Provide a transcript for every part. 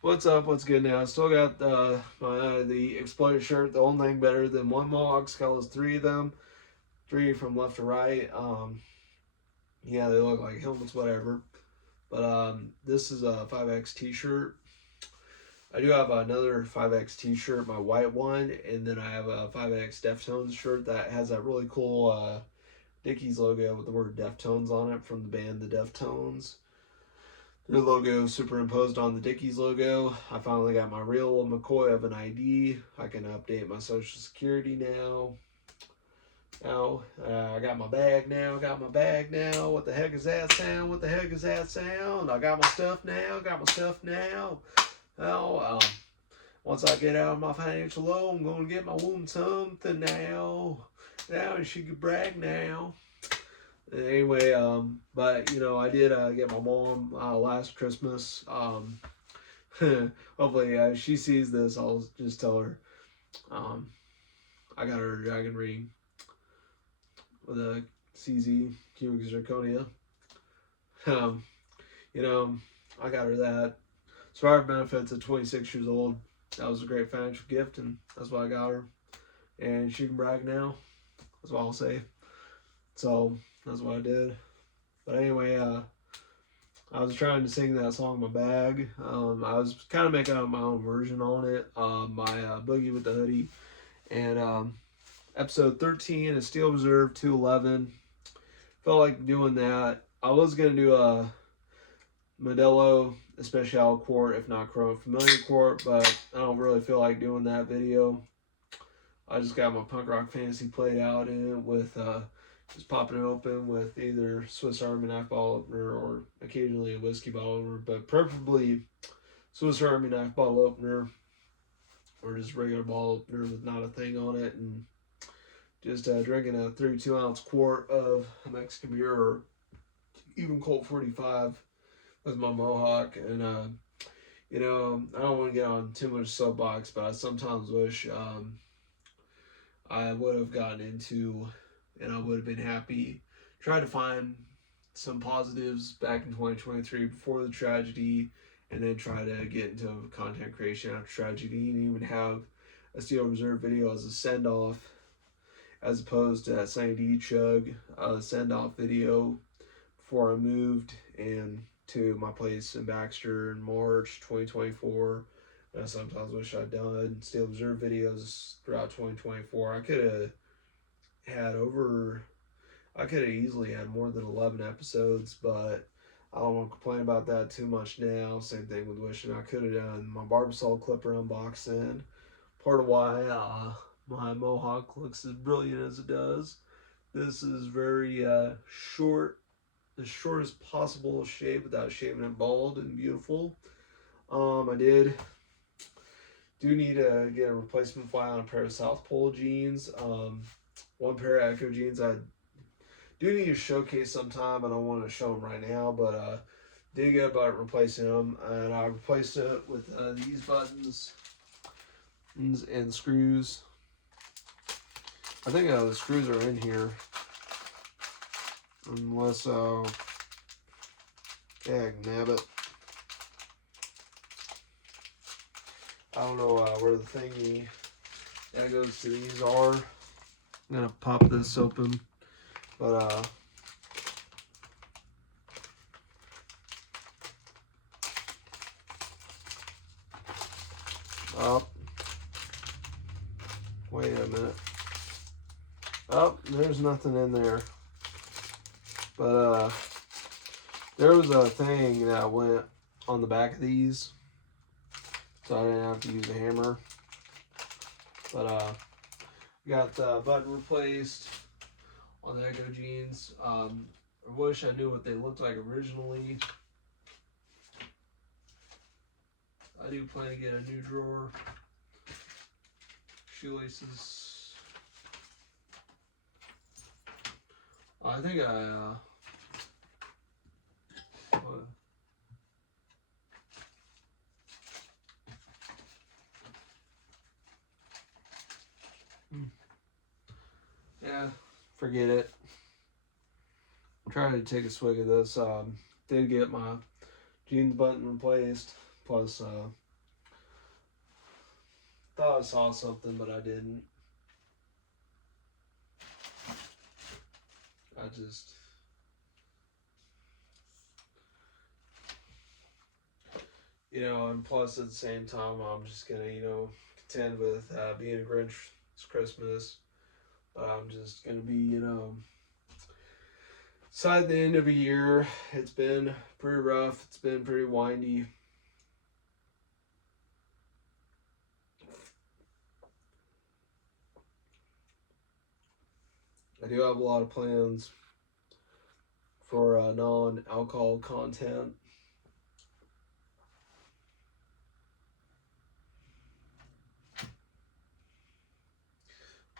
What's up? What's good now? Still got the Exploiter shirt. The only thing better than one Mohawk skull is three of them, three from left to right. Yeah, they look like helmets, whatever. But this is a 5X T-shirt. I do have another 5X T-shirt, my white one, and then I have a 5X Deftones shirt that has that really cool Dickies logo with the word Deftones on it from the band The Deftones. Their logo superimposed on the Dickies logo. I finally got my real McCoy of an ID. I can update my social security now. I got my bag now. Got my bag now. What the heck is that sound? What the heck is that sound? I got my stuff now. Got my stuff now. Oh, once I get out of my financial low, I'm gonna get my woman something now. Now she can brag now. Anyway, but I did get my mom last Christmas. Hopefully, she sees this. I'll just tell her. Um, I got her a dragon ring with a CZ cubic zirconia. Um, you know, I got her that. Survivor benefits at 26 years old. That was a great financial gift, and that's what I got her. And she can brag now. That's what I'll say. So that's what I did. But anyway, I was trying to sing that song in my bag. I was kind of making up my own version on it. My Boogie with the Hoodie. And episode 13 is Steel Reserve 211. Felt like doing that. I was going to do a Modelo Especial Quart, if not Chrome Familiar Quart, but I don't really feel like doing that video. I just got my Punk Rock Fantasy played out in it with just popping it open with either Swiss Army knife bottle opener or occasionally a whiskey bottle opener, but preferably Swiss Army knife bottle opener or just regular bottle opener with not a thing on it, and just drinking a 32-ounce quart of Mexican beer or even Colt 45 with my Mohawk. And I don't want to get on too much soapbox, but I sometimes wish I would have gotten into, and I would have been happy, try to find some positives back in 2023 before the tragedy, and then try to get into content creation after tragedy, and even have a Steel Reserve video as a send off, as opposed to that Sunny D Chug send off video before I moved and to my place in Baxter in March 2024. I sometimes wish I'd done Steel Reserve videos throughout 2024. I could have easily had more than 11 episodes, but I don't want to complain about that too much now. Same thing with wishing I could have done my Barbasol Clipper unboxing. Part of why my Mohawk looks as brilliant as it does. This is very short, the shortest possible shape without shaving it bald and beautiful. I do need to get a replacement fly on a pair of South Pole jeans. One pair of Echo jeans I do need to showcase sometime. I don't want to show them right now, but did get about replacing them, and I replaced it with these buttons and screws. I think the screws are in here, unless nabbit. I don't know where the thingy that goes to these are. I'm gonna pop this open, but oh, wait a minute. Oh, there's nothing in there. But there was a thing that went on the back of these, so I didn't have to use a hammer. But got the button replaced on the Echo jeans. I wish I knew what they looked like originally. I do plan to get a new drawer. Shoelaces. I think yeah, forget it. I'm trying to take a swig of this. Did get my jeans button replaced. Plus, thought I saw something, but I didn't. I just... and plus at the same time, I'm just gonna, contend with being a Grinch this Christmas. But I'm just gonna be, side the end of a year. It's been pretty rough. It's been pretty windy. I do have a lot of plans for non-alcohol content.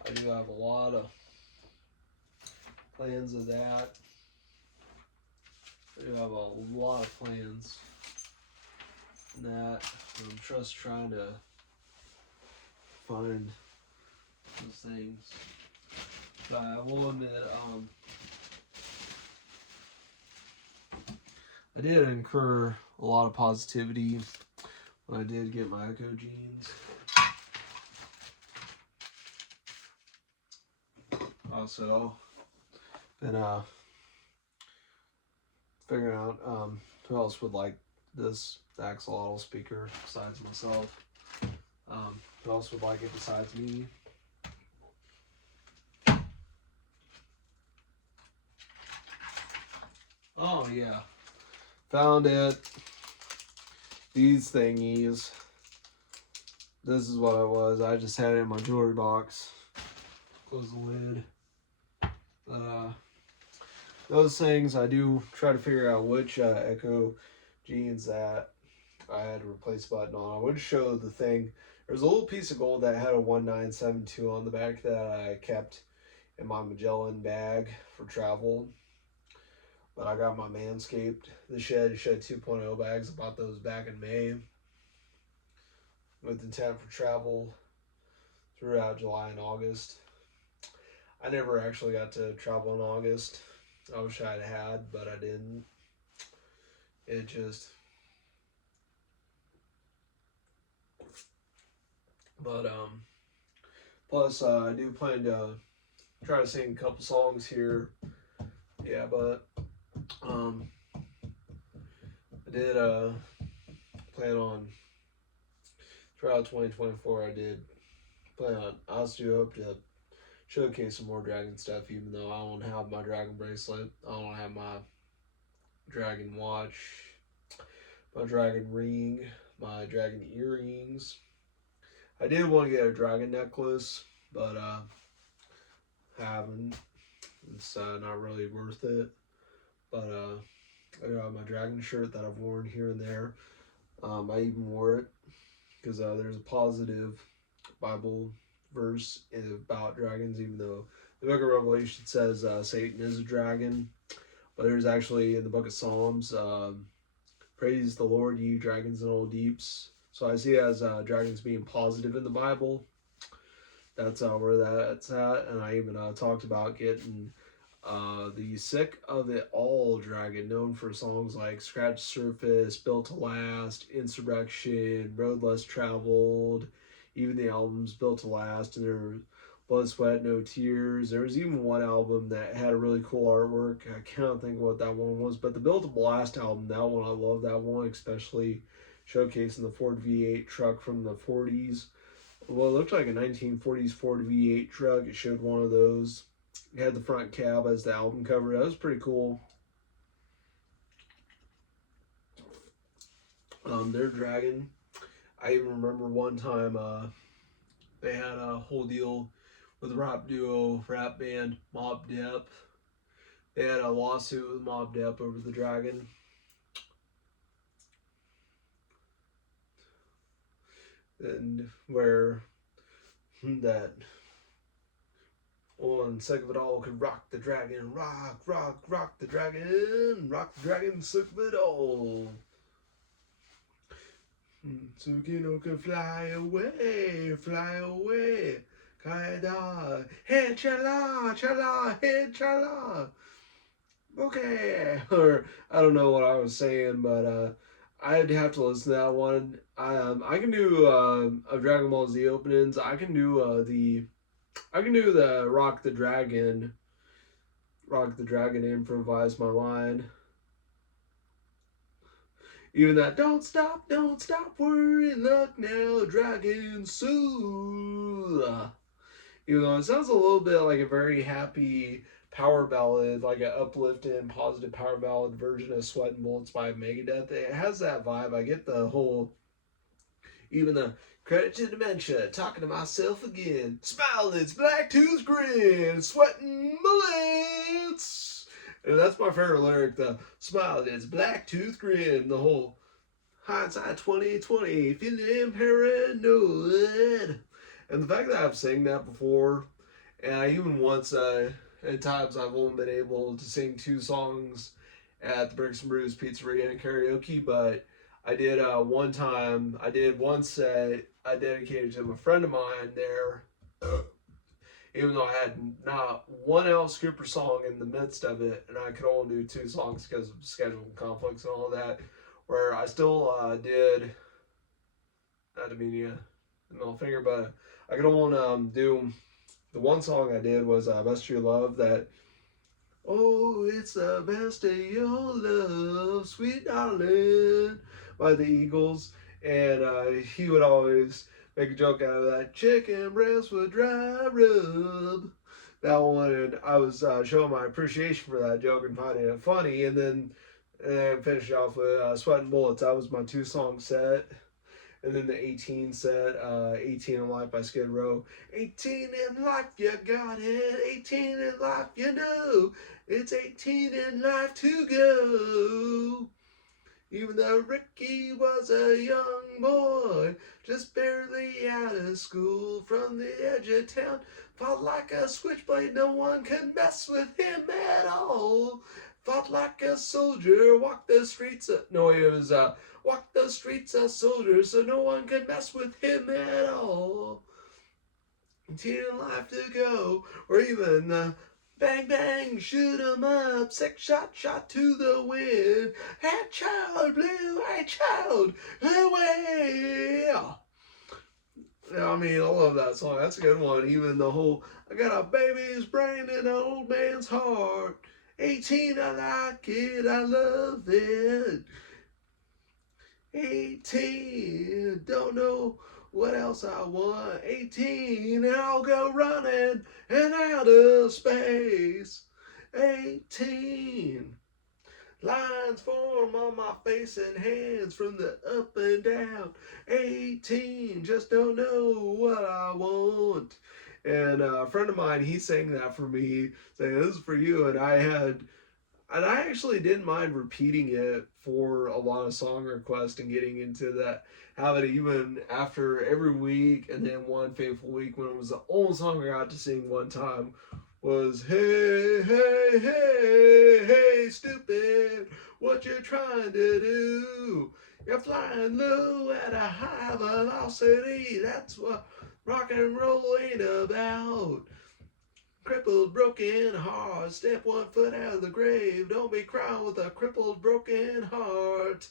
I do have a lot of plans of that. I do have a lot of plans in that. I'm just trying to find those things. But I will admit, I did incur a lot of positivity when I did get my Echo genes. Also, been figuring out who else would like this axolotl speaker besides myself. Who else would like it besides me? Oh yeah, found it. These thingies. This is what it was. I just had it in my jewelry box. Close the lid. But those things, I do try to figure out which Echo genes that I had to replace the button on. I would show the thing. There's a little piece of gold that had a 1972 on the back that I kept in my Magellan bag for travel. But I got my Manscaped, the Shed 2.0 bags. I bought those back in May with intent for travel throughout July and August. I never actually got to travel in August. I wish I had, but I didn't. It just... But, plus, I do plan to try to sing a couple songs here. Yeah, but, I did, plan on, throughout 2024, I did plan on, I also do hope to showcase some more dragon stuff, even though I don't have my dragon bracelet. I don't have my dragon watch, my dragon ring, my dragon earrings. I did want to get a dragon necklace, but haven't. It's not really worth it. But I got my dragon shirt that I've worn here and there. I even wore it because there's a positive Bible verse about dragons, even though the book of Revelation says Satan is a dragon. But there's actually in the book of Psalms, praise the Lord, you dragons and all deeps. So I see it as dragons being positive in the Bible. That's where that's at. And I even talked about getting the Sick of It All dragon, known for songs like Scratch Surface, Built to Last, Insurrection, Road Less Traveled, even the albums Built to Last, and there were Blood, Sweat, No Tears. There was even one album that had a really cool artwork. I cannot think of what that one was, but the Built to Blast album, that one, I love that one, especially showcasing the Ford V8 truck from the 40s. Well, it looked like a 1940s Ford V8 truck. It showed one of those. It had the front cab as the album cover. That was pretty cool. Their dragon. I even remember one time they had a whole deal with the rap band Mobb Deep. They had a lawsuit with Mobb Deep over the dragon. And where that on Sick of It All could rock the dragon, rock the dragon, sick of it all. Tsukino can fly away, Kaida, hey chala, hey chala. Okay. Or, I don't know what I was saying, but I'd have to listen to that one. I can do Dragon Ball Z openings. I can do the Rock the Dragon improvise my line. Even that don't stop, we're in luck now, Dragon soul. Even though it sounds a little bit like a very happy power ballad, like an uplifting, positive power ballad version of Sweat and Bullets by Megadeth. It has that vibe. I get the whole, even the credit to dementia, talking to myself again. Smile, it's black tooth grin, sweating bullets. And that's my favorite lyric, the smile, it's black tooth grin, the whole hindsight 2020, feeling paranoid. And the fact that I've sang that before, and I even once, at times, I've only been able to sing two songs at the Bricks and Brews Pizzeria and karaoke, but I did one time, I did one set I dedicated to a friend of mine there, even though I had not one Alice Cooper song in the midst of it, and I could only do two songs because of schedule conflicts and all that, where I still did, not to mean you, middle finger, but I could only do, the one song I did was Best of Your Love, that, oh, it's the best of your love, sweet darling, by the Eagles. And he would always make a joke out of that, chicken breast with dry rub. That one, and I was showing my appreciation for that joke and finding it funny. And then finish off with Sweat and Bullets. That was my two-song set. And then the 18 set, 18 in Life by Skid Row. 18 in life, you got it. 18 in life, you know. It's 18 in life to go. Even though Ricky was a young boy, just barely out of school, from the edge of town, fought like a switchblade, no one could mess with him at all. Fought like a soldier, walked the streets of, no, it was, walked the streets a soldier, so no one could mess with him at all. 18 in life to go, or even, bang, bang, shoot 'em up, six shot, shot to the wind. Hat child, blue-eyed child, away. I mean, I love that song. That's a good one. Even the whole, I got a baby's brain and an old man's heart. 18, I like it, I love it. 18, don't know what else I want. 18, I'll go running and out of space. 18, lines form on my face and hands from the up and down. 18, just don't know what I want. And a friend of mine, he sang that for me, saying, this is for you. And I actually didn't mind repeating it for a lot of song requests and getting into that habit even after every week. And then one fateful week when it was the only song I got to sing one time was, hey, hey, hey, hey, stupid, what you trying to do? You're flying low at a high velocity, that's what rock and roll ain't about. Crippled, broken heart, step 1 foot out of the grave. Don't be crying with a crippled, broken heart.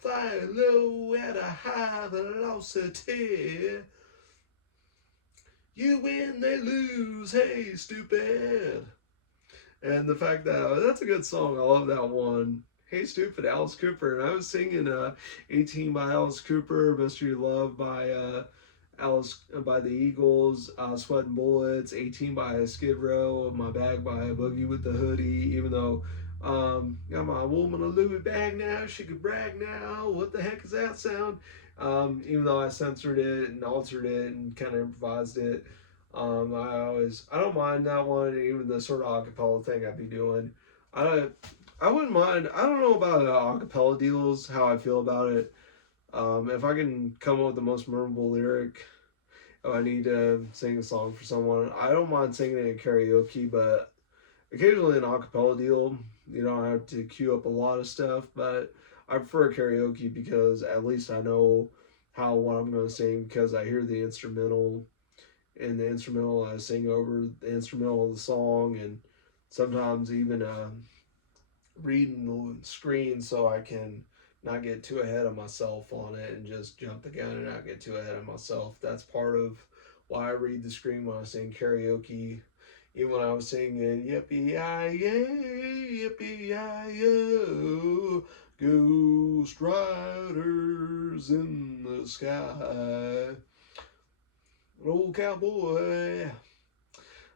Fly low at a high velocity. You win, they lose, hey, stupid. And the fact that, that's a good song, I love that one. Hey, stupid, Alice Cooper. And I was singing 18 by Alice Cooper, Best of Your Love by Alice by the Eagles, Sweat and Bullets, 18 by Skid Row, My Bag by Boogie with the Hoodie, even though got my woman a Louis bag now, she could brag now, what the heck is that sound? Even though I censored it and altered it and kind of improvised it, I don't mind that one, even the sort of acapella thing I'd be doing. I wouldn't mind, I don't know about acapella deals, how I feel about it. If I can come up with the most memorable lyric, if I need to sing a song for someone, I don't mind singing it in karaoke, but occasionally an acapella deal, you don't have to cue up a lot of stuff, but I prefer karaoke because at least I know what I'm going to sing because I hear the instrumental, and the instrumental I sing over the instrumental of the song, and sometimes even reading the screen so I can not get too ahead of myself on it and just jump the gun and not get too ahead of myself. That's part of why I read the screen when I sing karaoke. Even when I was singing yippee-yi-yay, yippee-yi-yo, ghost riders in the sky, an old cowboy.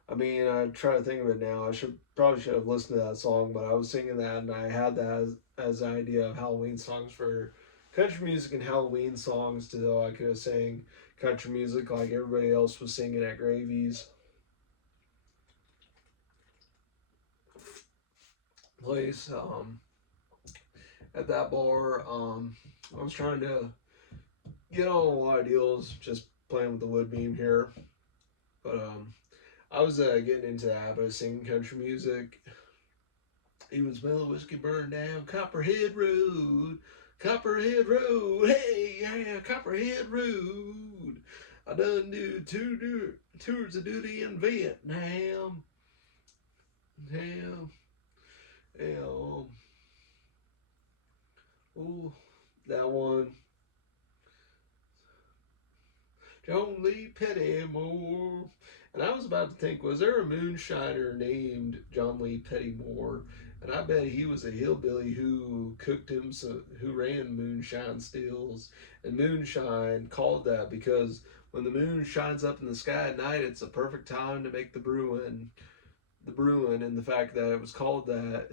I mean, I try to think of it now. I should have listened to that song, but I was singing that and I had that as an idea of Halloween songs for country music and Halloween songs. To though I could have sang country music like everybody else was singing at Gravy's place. At that bar, I was trying to get on a lot of deals just playing with the wood beam here, but I was getting into the habit of singing country music. Even smell the whiskey burn down Copperhead Road, Copperhead Road, hey, yeah, Copperhead Road. I done do tours of duty in Vietnam. Yeah, yeah. Oh, that one. John Lee Pettymore. And I was about to think, was there a moonshiner named John Lee Pettymore? And I bet he was a hillbilly who cooked him, who ran moonshine stills. And moonshine called that because when the moon shines up in the sky at night, it's a perfect time to make the Bruin. The Bruin, and the fact that it was called that,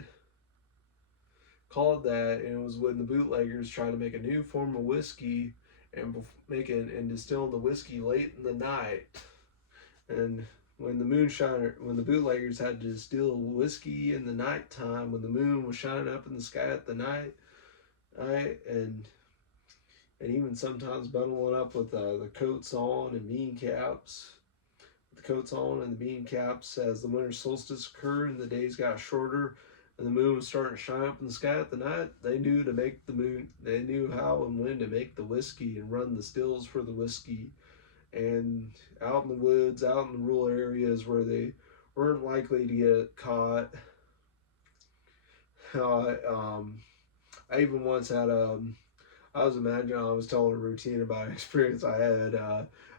and it was when the bootleggers trying to make a new form of whiskey and making and distilling the whiskey late in the night. And when the bootleggers had to distill whiskey in the nighttime, when the moon was shining up in the sky at the night, and even sometimes bundling up with the coats on and bean caps, the coats on and the bean caps as the winter solstice occurred and the days got shorter and the moon was starting to shine up in the sky at the night. They knew to make the moon. They knew how and when to make the whiskey and run the stills for the whiskey. And out in the woods, out in the rural areas where they weren't likely to get caught. I even once had I was telling a routine about an experience I had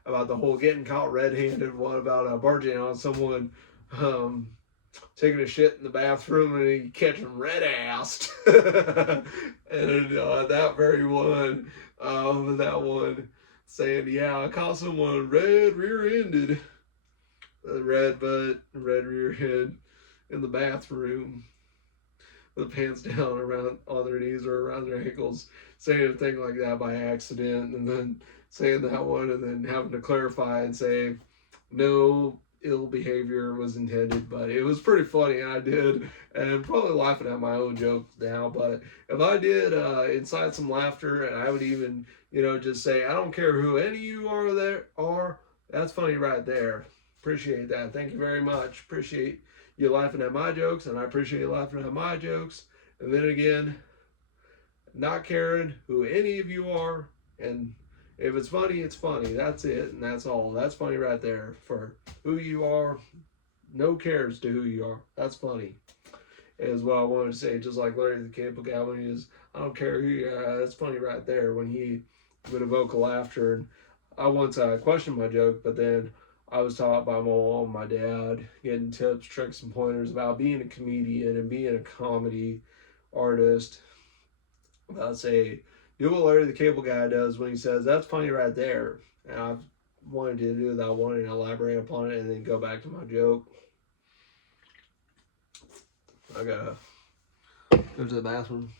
about the whole getting caught red-handed one about barging on someone taking a shit in the bathroom and you catch them red-assed. And that very one, that one saying, yeah, I caught someone red rear-ended, red butt, red rear head in the bathroom with pants down around on their knees or around their ankles, saying a thing like that by accident, and then saying that one, and then having to clarify and say, no ill behavior was intended, but it was pretty funny, and I did, and probably laughing at my own joke now, but if I did incite some laughter, and I would even, just say, I don't care who any of you are, that's funny right there. Appreciate that. Thank you very much. Appreciate you laughing at my jokes, and I appreciate you laughing at my jokes. And then again, not caring who any of you are, and if it's funny, it's funny. That's it, and that's all. That's funny right there. For who you are, no cares to who you are. That's funny, is what I wanted to say. Just like Larry the Cable Guy when he is, I don't care who you are. That's funny right there when he would evoke a laughter. And I once questioned my joke, but then I was taught by my mom and my dad, getting tips, tricks, and pointers about being a comedian and being a comedy artist. About say, do what Larry the Cable Guy does when he says, that's funny right there. And I've wanted to do that. I wanted to elaborate upon it and then go back to my joke. I gotta go to the bathroom.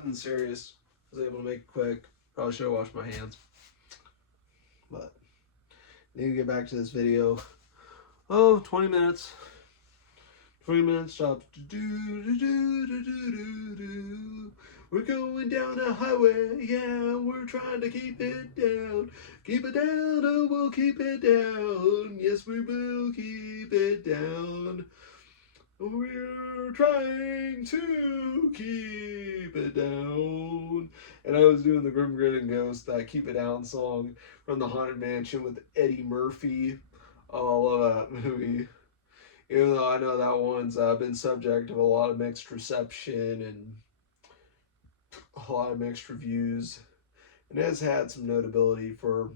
nothing serious. I was able to make it quick. Probably should have washed my hands. But need to get back to this video. Oh, 20 minutes. 20 minutes stops. We're going down the highway, yeah, we're trying to keep it down. Keep it down, oh, we'll keep it down. Yes, we will keep it down. We're trying to keep it down. And I was doing the Grim Grinning Ghost, that Keep It Down song from the Haunted Mansion with Eddie Murphy. Oh, I love that movie. Even though I know that one's been subject of a lot of mixed reception and a lot of mixed reviews, and has had some notability for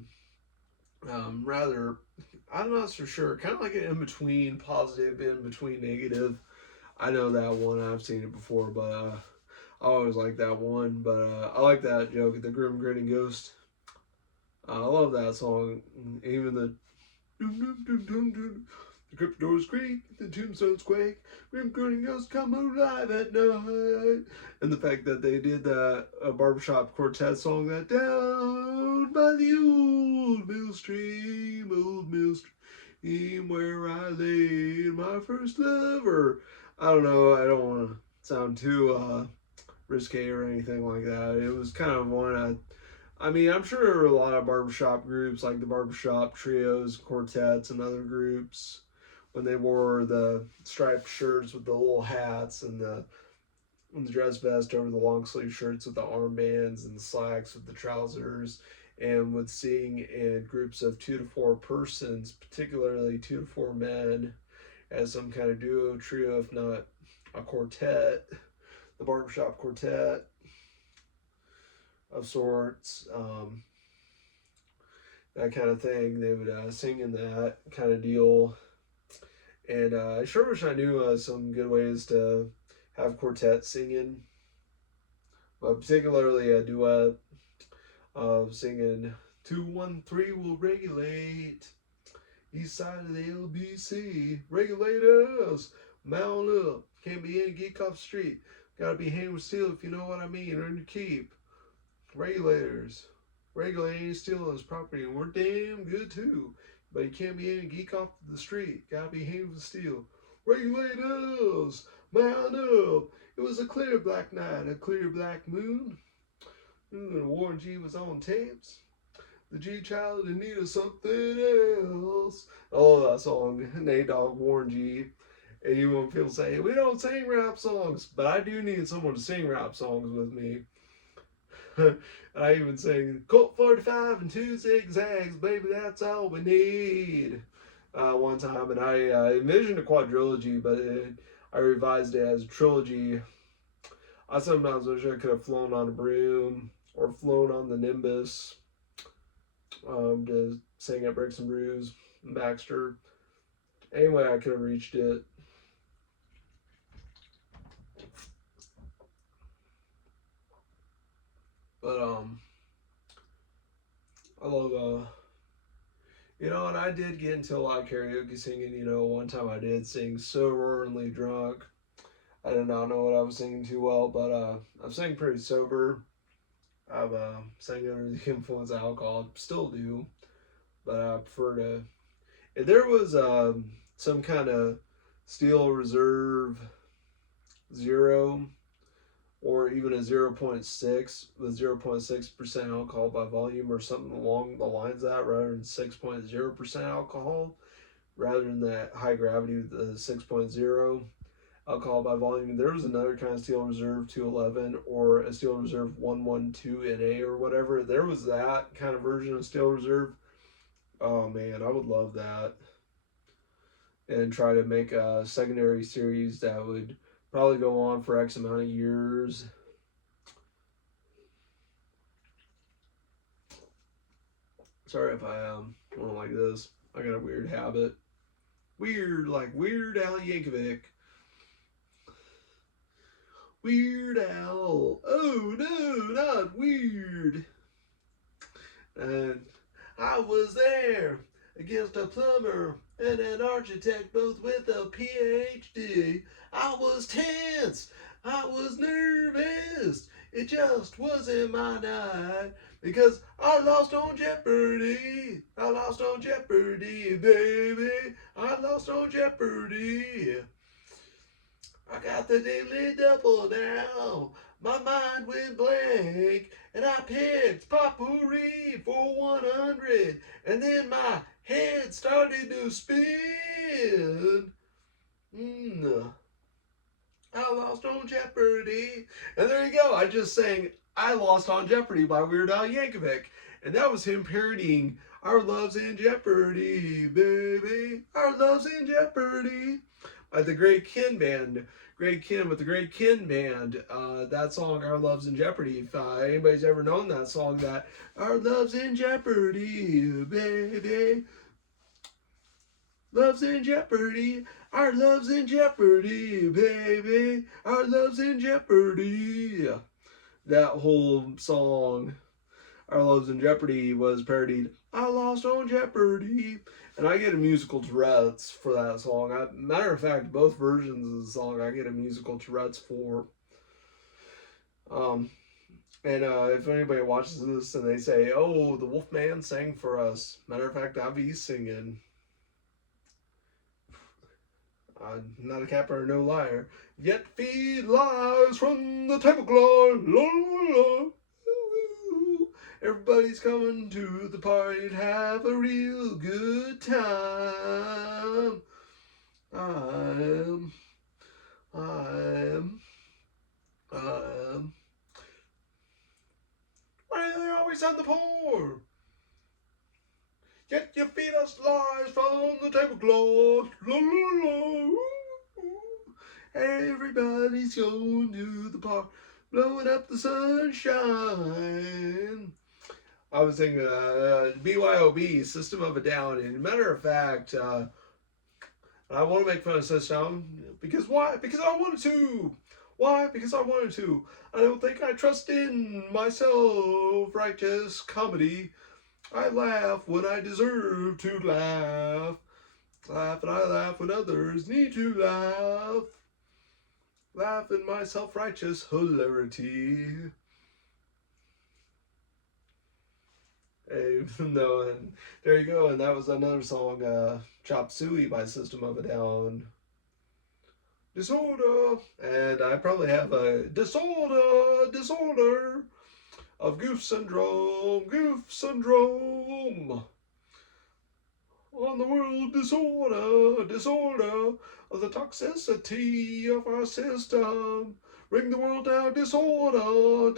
rather, I'm not so sure, kind of like an in-between positive, in-between negative. I know that one, I've seen it before, but I always like that one. But I like that joke, the Grim Grinning Ghost. I love that song. Even the dum dum dum dum dum. The crypt doors creak, the tombstones quake, Grim Grinning Ghosts come alive at night. And the fact that they did that Barbershop Quartet song, that down by the old mill stream, where I laid my first love. Or, I don't know, I don't want to sound too risque or anything like that. It was kind of one I mean, I'm sure there were a lot of barbershop groups, like the barbershop trios, quartets, and other groups, when they wore the striped shirts with the little hats and the dress vest over the long sleeve shirts with the armbands and the slacks with the trousers, and would sing in groups of 2 to 4 persons, particularly 2 to 4 men, as some kind of duo, trio, if not a quartet, the barbershop quartet of sorts, that kind of thing. They would sing in that kind of deal. And I sure wish I knew some good ways to have quartet singing, but particularly a duet of singing 213 will regulate east side of the LBC. Regulate us, mount up, can't be any geek off the street. Gotta be hand with steel if you know what I mean. Earn your keep. Regulators, regulating stealing his property, and we're damn good too. But you can't be any geek off the street. Gotta be hand with steel. Regulators, mount up. It was a clear black night, a clear black moon. And Warren G was on tapes. The G Child in need of something else. Oh, that song, Nate Dogg, Warren G. And you want people say, we don't sing rap songs, but I do need someone to sing rap songs with me. I even sang Colt 45 and 2 zigzags, baby, that's all we need. One time, and I envisioned a quadrilogy, but I revised it as a trilogy. I sometimes wish I could have flown on a broom or flown on the Nimbus to sing at Bricks and Brews and Baxter. Anyway, I could have reached it. But I love you know, and I did get into a lot of karaoke singing. You know, one time I did sing So Roaringly Drunk. I did not know what I was singing too well, but I'm singing pretty sober. I've sang under the influence of alcohol, still do, but I prefer to. If there was some kind of Steel Reserve Zero, or even a 0.6 with 0.6% alcohol by volume, or something along the lines of that, rather than 6.0% alcohol, rather than that high gravity with the 6.0 alcohol by volume. There was another kind of Steel Reserve 211 or a Steel Reserve 112 NA or whatever. There was that kind of version of Steel Reserve. Oh man, I would love that. And try to make a secondary series that would probably go on for X amount of years. Sorry if I went like this. I got a weird habit. Weird, like Weird Al Yankovic. Weird Al. Oh no, not weird. And I was there against a plumber and an architect, both with a PhD. I was tense. I was nervous. It just wasn't my night. Because I lost on Jeopardy. I lost on Jeopardy, baby. I lost on Jeopardy. I got the daily double now. My mind went blank, and I picked potpourri for 100, and then my head started to spin. I lost on Jeopardy. And there you go. I just sang I Lost on Jeopardy by Weird Al Yankovic. And that was him parodying Our Love's in Jeopardy, baby. Our Love's in Jeopardy by the Great Ken Band. Great Ken with the Great Ken Band. That song, Our Love's in Jeopardy. If anybody's ever known that song, that Our Love's in Jeopardy, baby. Love's in jeopardy. Our love's in jeopardy, baby. Our love's in jeopardy. That whole song, Our Love's in Jeopardy, was parodied. I lost on Jeopardy. And I get a musical Tourette's for that song. Matter of fact, both versions of the song I get a musical Tourette's for. And if anybody watches this and they say, oh, the Wolfman sang for us. Matter of fact, I'll be singing. Not a capper or no liar. Yet feed lies from the tablecloth. La, la, la. Everybody's coming to the party to have a real good time. Why do they always send the poor? Yet you feed us lies from the tablecloth. La, la, la. Everybody's going to the park, blowing up the sunshine. I was thinking BYOB, System of a Down. And matter of fact, I want to make fun of System. Because why? Because I wanted to. Why? Because I wanted to. I don't think I trust in myself. Righteous comedy. I laugh when I deserve to laugh. Laugh and I laugh when others need to laugh. Laugh in my self-righteous hilarity. Hey, no, and there you go. And that was another song, Chop Suey by System of a Down. Disorder. And I probably have a disorder of goof syndrome. On the world, disorder of the toxicity of our system. Bring the world down, disorder.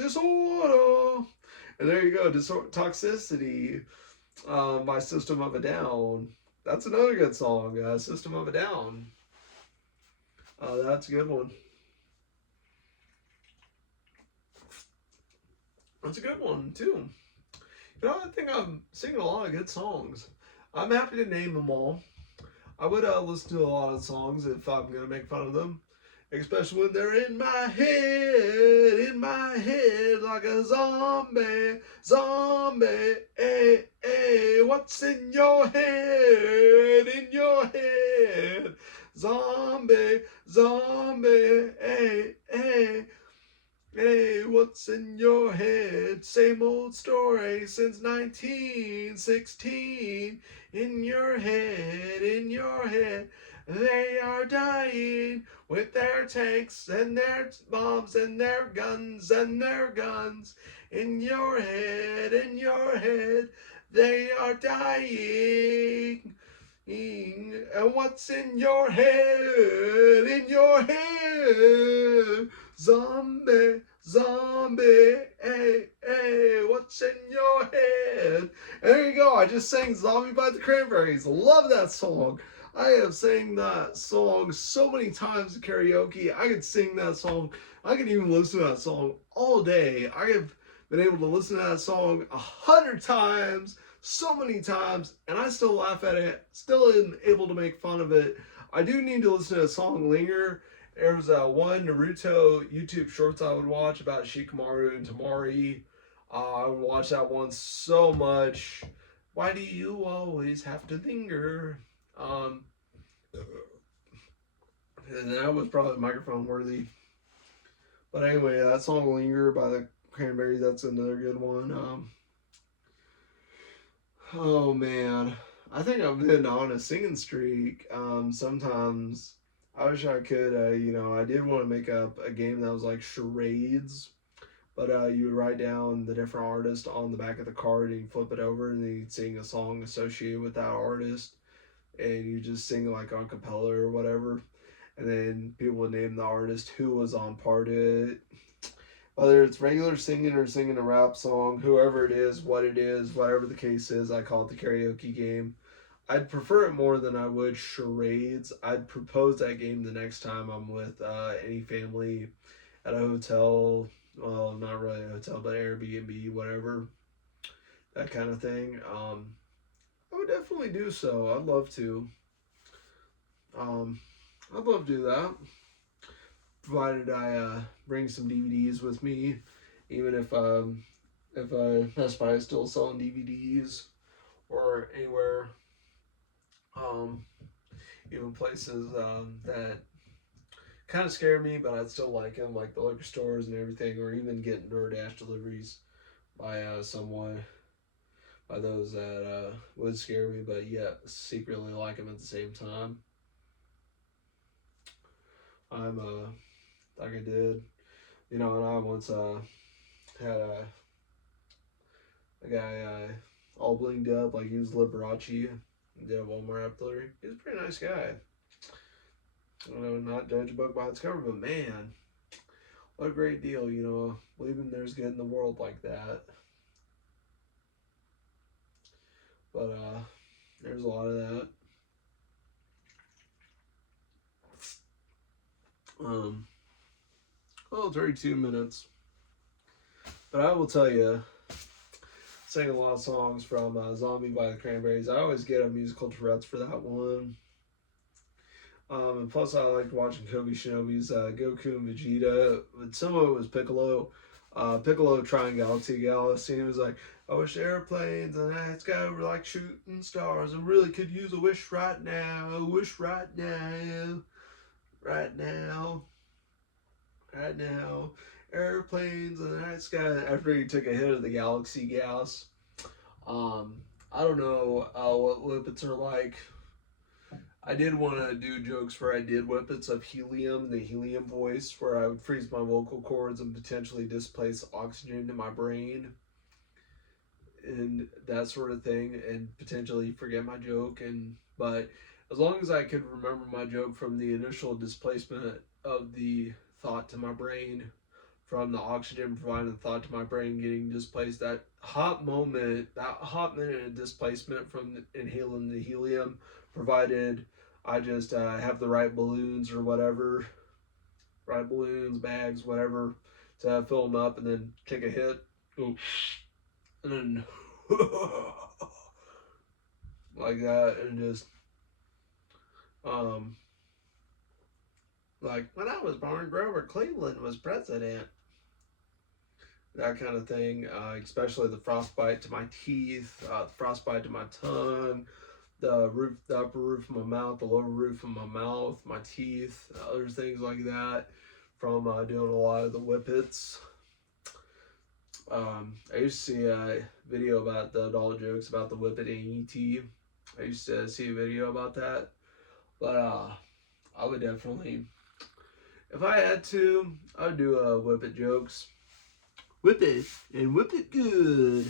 And there you go, Toxicity by System of a Down. That's another good song, System of a Down. That's a good one. That's a good one, too. You know, I think I'm singing a lot of good songs. I'm happy to name them all. I would listen to a lot of songs if I'm going to make fun of them. Especially when they're in my head, like a zombie, hey, what's in your head, zombie, hey, what's in your head, same old story since 1916, in your head, they are dying with their tanks and their bombs and their guns in your head, they are dying. And what's in your head, zombie, hey, what's in your head? And there you go, I just sang Zombie by the Cranberries. Love that song. I have sang that song so many times at karaoke. I could sing that song. I could even listen to that song all day. I have been able to listen to that song 100 times, so many times, and I still laugh at it, still am able to make fun of it. I do need to listen to the song Linger. There was one Naruto YouTube shorts I would watch about Shikamaru and Tamari. I would watch that one so much. Why do you always have to linger? And that was probably microphone worthy. But anyway, that song "Linger" by the Cranberries, that's another good one. Oh man, I think I've been on a singing streak. Sometimes I wish I could. I did want to make up a game that was like charades, but you would write down the different artists on the back of the card and you flip it over, and then you'd sing a song associated with that artist, and you just sing like a cappella or whatever, and then people would name the artist who was on part of it. Whether it's regular singing or singing a rap song, whoever it is, what it is, whatever the case is, I call it the karaoke game. I'd prefer it more than I would charades. I'd propose that game the next time I'm with any family at a hotel. Well, not really a hotel, but Airbnb, whatever, that kind of thing. I would definitely do so. I'd love to. Um, I'd love to do that, provided I bring some DVDs with me, even if Best Buy is still selling DVDs or anywhere, um, even places that kind of scare me, but I'd still like them, like the liquor stores and everything, or even getting DoorDash deliveries by someone, by those that would scare me, but yet secretly like them at the same time. I'm like I did, and I once had a guy all blinged up like he was Liberace. Did a Walmart up there. He's a pretty nice guy. Not judge a book by its cover, but man, what a great deal, believing there's good in the world like that. But there's a lot of that. Well, 32 minutes. But I will tell you, sang a lot of songs from Zombie by the Cranberries. I always get a musical Tourette's for that one. And plus, I liked watching Kobe Shinobi's Goku and Vegeta. But some of it was Piccolo. Piccolo trying Galaxy Galaxy. And he was like, I wish airplanes and the night sky were like shooting stars. I really could use a wish right now. A wish right now. Right now. Right now. Airplanes in the night sky. After he took a hit of the Galaxy gas. I don't know what whippets are like. I did want to do jokes where I did whippets of helium, the helium voice, where I would freeze my vocal cords and potentially displace oxygen in my brain and that sort of thing, and potentially forget my joke. But as long as I could remember my joke from the initial displacement of the thought to my brain, from the oxygen providing the thought to my brain getting displaced, that hot minute of displacement from inhaling the helium, provided I just have the right balloons or whatever, right balloons, bags, whatever, to fill them up and then take a hit, and then like that, and just like when I was born, Grover Cleveland was president. That kind of thing, especially the frostbite to my teeth, the frostbite to my tongue, the upper roof of my mouth, the lower roof of my mouth, my teeth, other things like that from doing a lot of the whippets. I used to see a video about the adult jokes about the whippet and ET. I used to see a video about that, but I would definitely, if I had to, I would do whippet jokes. Whip it and whip it good.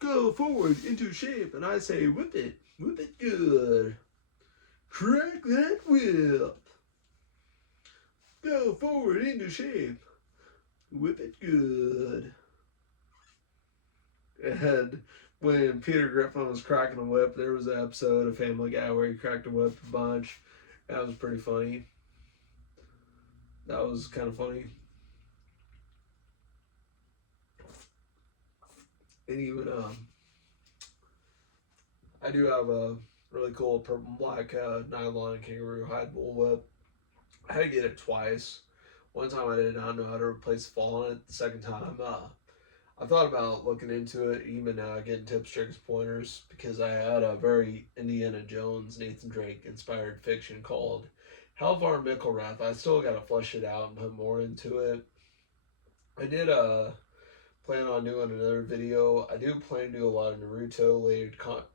Go forward into shape, and I say whip it good. Crack that whip. Go forward into shape. Whip it good. And when Peter Griffin was cracking a whip, there was an episode of Family Guy where he cracked a whip a bunch. That was pretty funny. That was kind of funny. And even I do have a really cool purple and black nylon and kangaroo hide wool whip. I had to get it twice. One time I did not know how to replace the fall on it. The second time, I thought about looking into it, even getting tips, tricks, pointers, because I had a very Indiana Jones, Nathan Drake inspired fiction called Halvar Mikkelrath, I still gotta flesh it out and put more into it. I did plan on doing another video. I do plan to do a lot of Naruto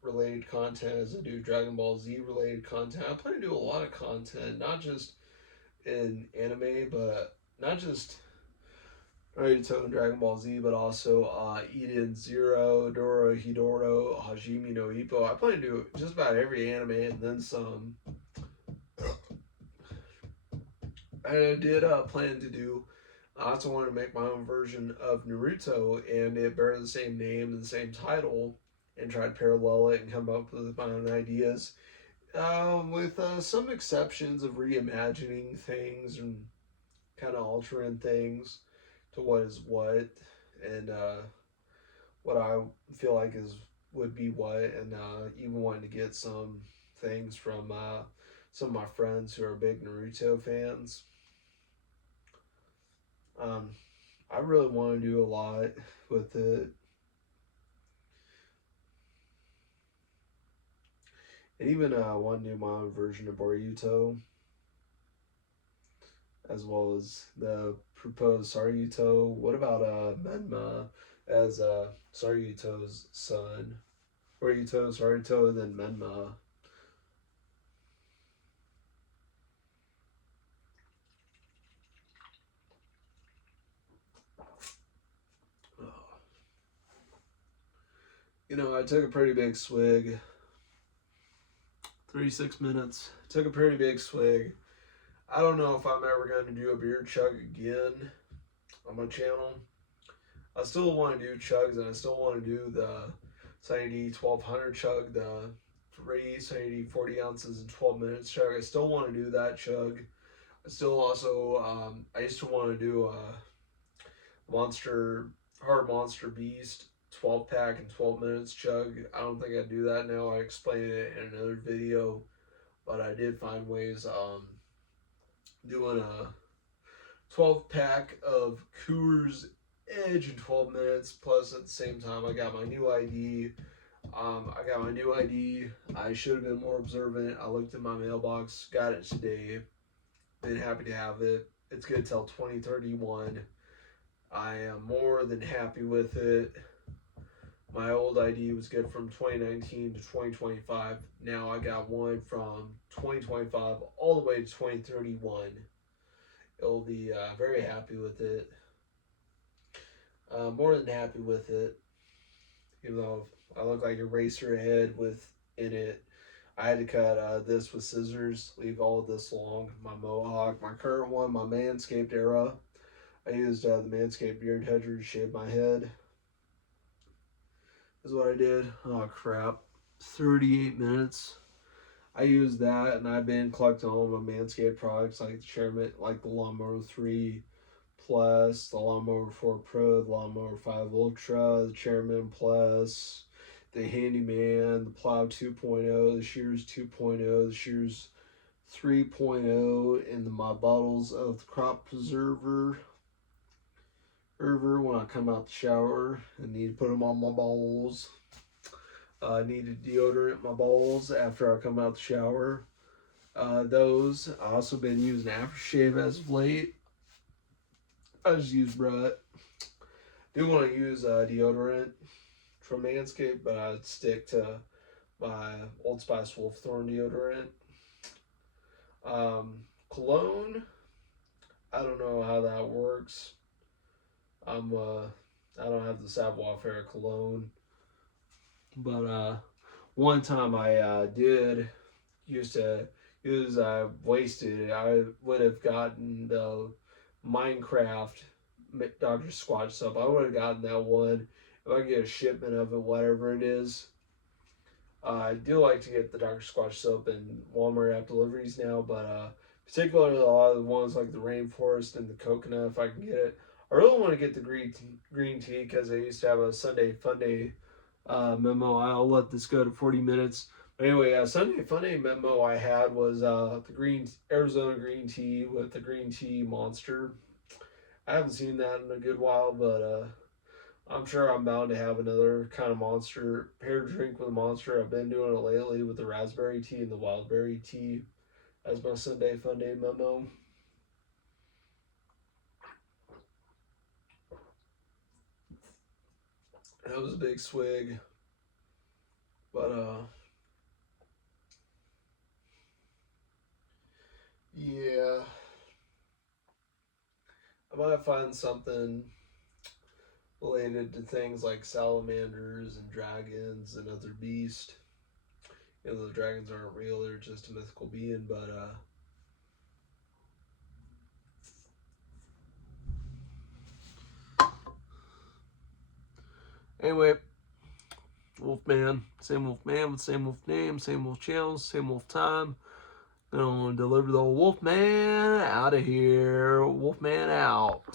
related content as I do Dragon Ball Z related content. I plan to do a lot of content, not just in anime, but not just Naruto and Dragon Ball Z, but also Eden Zero, Dorohedoro, Hajime no Ippo. I plan to do just about every anime and then some. I did plan to do. I also wanted to make my own version of Naruto and it bear the same name and the same title, and try to parallel it and come up with my own ideas, with some exceptions of reimagining things and kind of altering things to what is what, and what I feel like is would be what, and even wanting to get some things from some of my friends who are big Naruto fans. Um, I really want to do a lot with it. And even want to do my own version of Boruto, as well as the proposed Saruto. What about Menma as Saruto's son? Boruto, Saruto, and then Menma. You know, I took a pretty big swig. 36 minutes. Took a pretty big swig. I don't know if I'm ever going to do a beer chug again on my channel. I still want to do chugs, and I still want to do the Sandy 1200 chug, the 3 Sandy 40 ounces in 12 minutes chug. I still want to do that chug. I still also, I used to want to do a Hard Monster Beast 12 pack in 12 minutes chug. I don't think I'd do that now. I explained it in another video, but I did find ways doing a 12 pack of Coors Edge in 12 minutes. Plus, at the same time, I got my new ID. I should have been more observant. I looked in my mailbox, got it today. Been happy to have it. It's good till 2031. I am more than happy with it. My old ID was good from 2019 to 2025. Now I got one from 2025 all the way to 2031. It'll be very happy with it. More than happy with it. Even though I look like a racer head with in it. I had to cut this with scissors, leave all of this long. My mohawk, my current one, my Manscaped era. I used the Manscaped beard hedger to shave my head. Is what I did. Oh crap. 38 minutes. I used that, and I've been collecting all my Manscaped products like the Chairman, like the Lawnmower 3 Plus, the Lawnmower 4 Pro, the Lawnmower 5 Ultra, the Chairman Plus, the Handyman, the Plow 2.0, the Shears 2.0, the Shears 3.0, and my bottles of the Crop Preserver when I come out the shower and need to put them on my balls. I need to deodorant my balls after I come out the shower. Those. I also been using aftershave as of late. I just use Brett. Do want to use deodorant from Manscaped, but I'd stick to my Old Spice Wolfthorn deodorant. Cologne. I don't know how that works. I don't have the Savoir Faire cologne, but one time I did used to use wasted it. I would have gotten the Minecraft Dr. Squatch soap. I would have gotten that one if I could get a shipment of it, whatever it is. I do like to get the Dr. Squatch soap in Walmart app deliveries now, but particularly a lot of the ones like the Rainforest and the Coconut, if I can get it. I really want to get the green tea because I used to have a Sunday Funday memo. I'll let this go to 40 minutes. But anyway, Sunday Funday memo I had was the Arizona green tea with the green tea monster. I haven't seen that in a good while, but I'm sure I'm bound to have another kind of paired drink with a monster. I've been doing it lately with the raspberry tea and the wildberry tea. as my Sunday Fun Day memo. That was a big swig, but yeah, I might find something related to things like salamanders and dragons and other beasts. You know, the dragons aren't real; they're just a mythical being. But anyway, Wolfman, same Wolfman with same Wolf name, same Wolf channels, same Wolf time. Gonna deliver the Wolfman out of here. Wolfman out.